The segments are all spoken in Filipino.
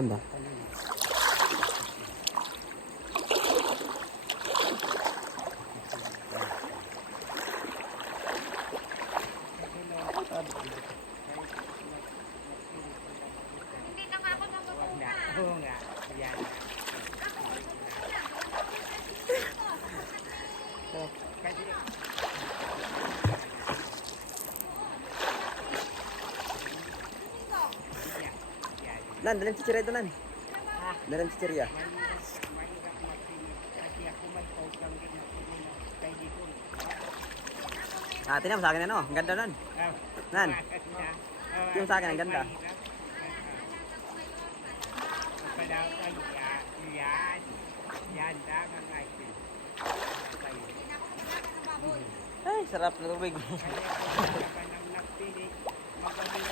Ganda. Hindi na nga ako nagpupunta. Oo nga. Yan. Kasi Nan, dalam chichirya ito, Nan. Dalam chichirya. mahirap magpili. Kasi ako may pautang din ako din kay dito. Tingnan mo sa akin, ano? Ang ganda, Nan. Nan. Yung sa akin, ang ganda. Yan. Yan lang ang item. Ay, sarap na tubig. Kaya kung ka nang nagpili, magaling.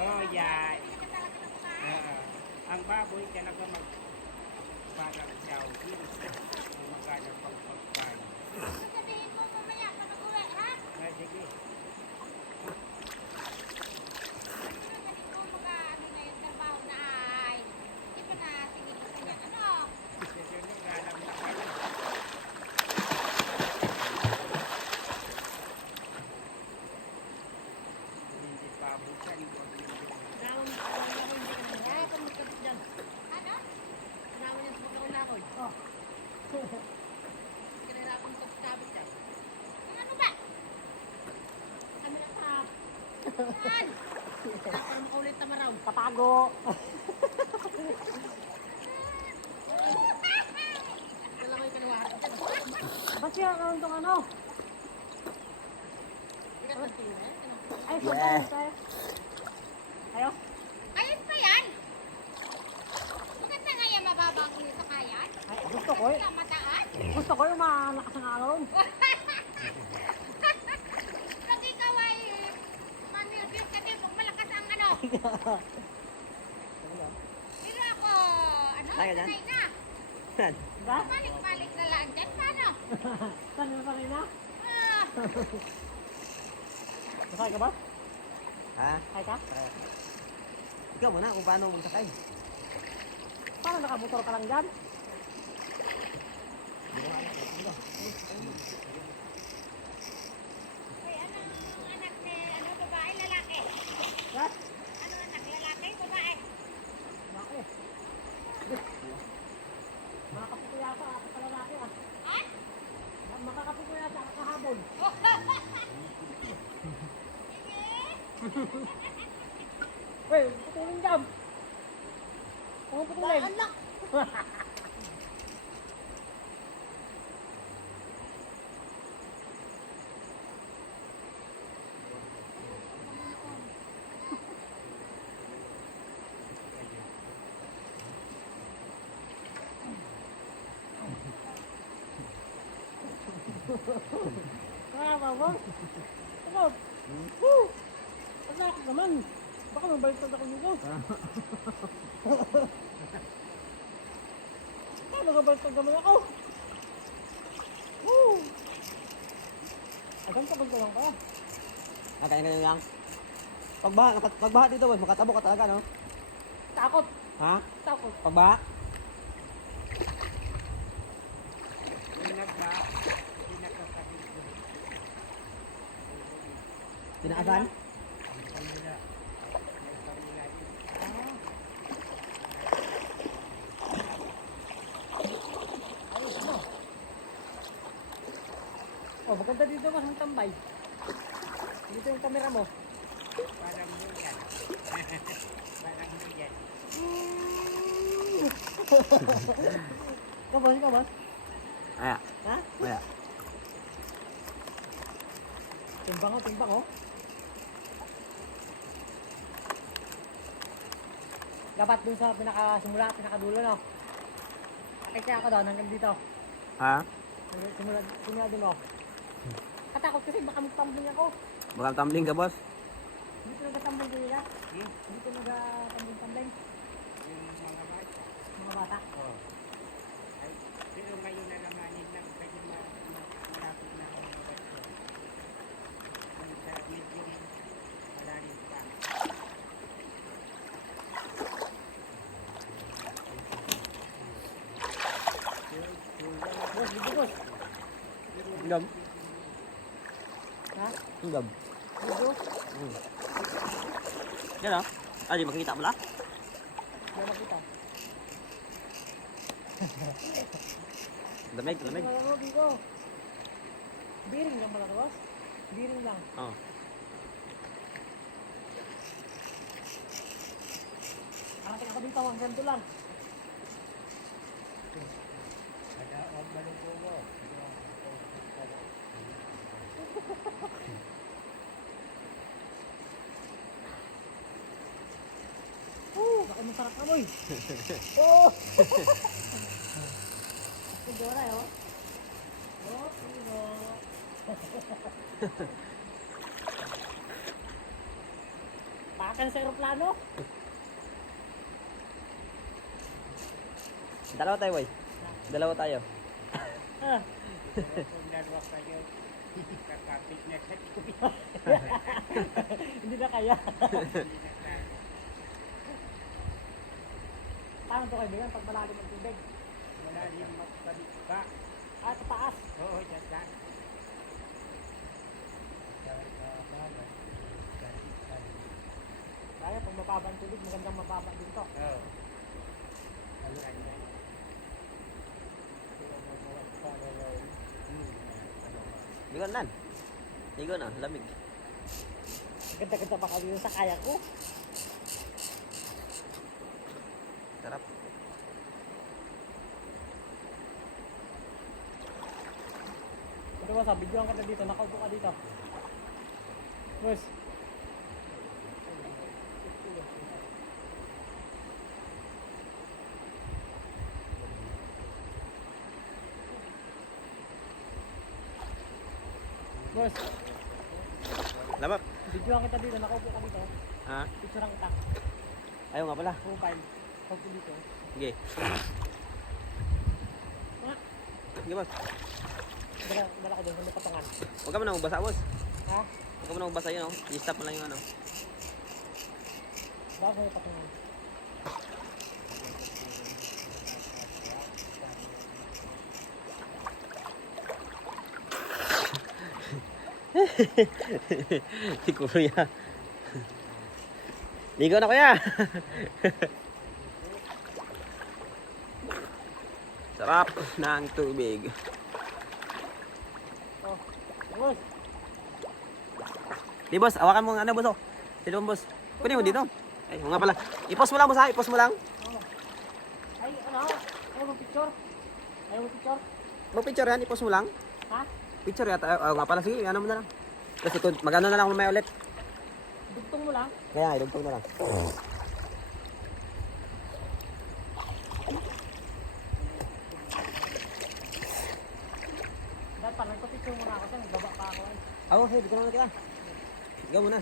Oh, yan. Ang baboy talaga parang daw din. Ang magana pang pagkain. Sabihin mo mamaya pa nag-uwi, ha? Sige. Sabihin mo mag-ano na yung trabaho na ay. Hindi pa na tingin sa kanya. Ano? Susunod alam na kayo. Hindi pa bukan. Ano? Ano ba? Yan. Patago. Ba't siya ang itong ano? Ay, Yeah. Ayo. Ayos pa yan. Maganda nga yan mababang ulit sa kayan. Ay, gusto ko eh. Wala mataas. Gusto ko yung malakas ang alon. Pag ikaw ay manilbit ka din, kung malakas ang ano. Pero ako, ano, Kaya dyan? sanay na. Nan. Diba? Balik-balik na lang dyan. Paano? Saan yung kanina? Ah, Masakay ka ba? Ha? Sakay ka? Ikaw muna kung paano magsakay. Paano nakamotor ka lang dyan? Uy, anong anak ni, ano, babae, lalaki? What? Ano anak, lalaki, babae? Bakit? Makakaputo yata ako sa lalaki ah. Ha? Makakaputo yata ako kahabol. Wey, putulin dyan. Huwag putulin. Anak! Nakakaba? Ano? Woo! Pagkakit naman. Baka mabaliktad ako dito. Paano mabaliktad naman ako? Woo! Agan pa ba lang kaya? Ganyan lang. Pagbaha dito, boss, makatabo ka talaga, no? Takot. Ha? Takot. Pagbaha? Pinagkakabi ko. Tinaasan? Kanila. May kanila din. Ayos mo. Oh, maganda dito mas ang tambay. Dito yung camera mo. Parang mo yan. Parang mo yan. Ikaw boss? Aya. Ha? Aya. Timbang oh. Dapat dun sa pinakasimula, pinakadulo no. Kasi ako daw hanggang dito. Ha? Simula dun oh. Katakot kasi baka magtumbling ako. Baka tumbling ka, boss. Hindi ko nagatumbling din nila. Hindi ko nagatumbling. Yung mga bata. Mga bata. Oh. Ay, pero ngayon na namanin lang kasi malapit na ako ng bata. Yung sa medyo malalim pa. Gab. Ha? Gab. Video? Yan o. Ah, di makikita mo lang? Wala makita. Lamig, lamig. Ano dito? Bearing lang pala, boss? Bearing lang. Oo. Arating ako dito, ang ganito lang. Huwag malungkot mo. Baka masarap na, boy. Oo! Ito na, oh. Oh, sino? Pakan sa aeroplano? Dalawa tayo, boy. Dalawa tayo. Ah, Kung dalawa kayo, kakapit na sa tuwi. hindi na kaya. Hindi na tayo. Paano ito kaibigan pag malalim ang tubig? Wala rin magpalit ba? Ah, taas. Oo, dyan lang. Kaya pag mababa ang tubig, magandang mababa din to. Oo. Aluan yan. Ligon nan. Ligon na, lamig. Ganda-ganda pa kami yung sa kaya ko. Sarap. Ito ba, sabi videoan ka na dito, nakaupo ka dito. Boss. Boss, Labak. videoan kita dito, nakaupo ka dito. Ha? Picturean kita. Ayaw nga pala. Profile. Pagpo dito. Sige. Ha? Sige, boss. Dala ko doon sa may patungan. Huwag ka mo na magbasa, boss. Ha? Huwag ka mo na magbasa yun, oh. I-stop mo lang yung ano. Dala sa may patungan. Si Kuya. Ligo na, Kuya. Sarap ng tubig. Oh, boss. Di, boss, awakan mo ang ano, boss, oh. Sino, boss? Kunin mo dito. Ay, nga pala. I-post mo lang, boss, ha? I-post mo lang. Oh. Ay, ano? Ayaw mo picture? Ayaw mo picture? Mag-picture yan, i-post mo lang. Ha? Picture yata. Nga pala, sige, ano mo na lang. Kasi magano na lang kung may ulit. Dugtong mo lang. Kaya, idugtong na lang. Dapat nagpa-picture muna ako. Saan? Baba pa ako. Ay. Ako, sige, dito lang na kita. Ikaw muna.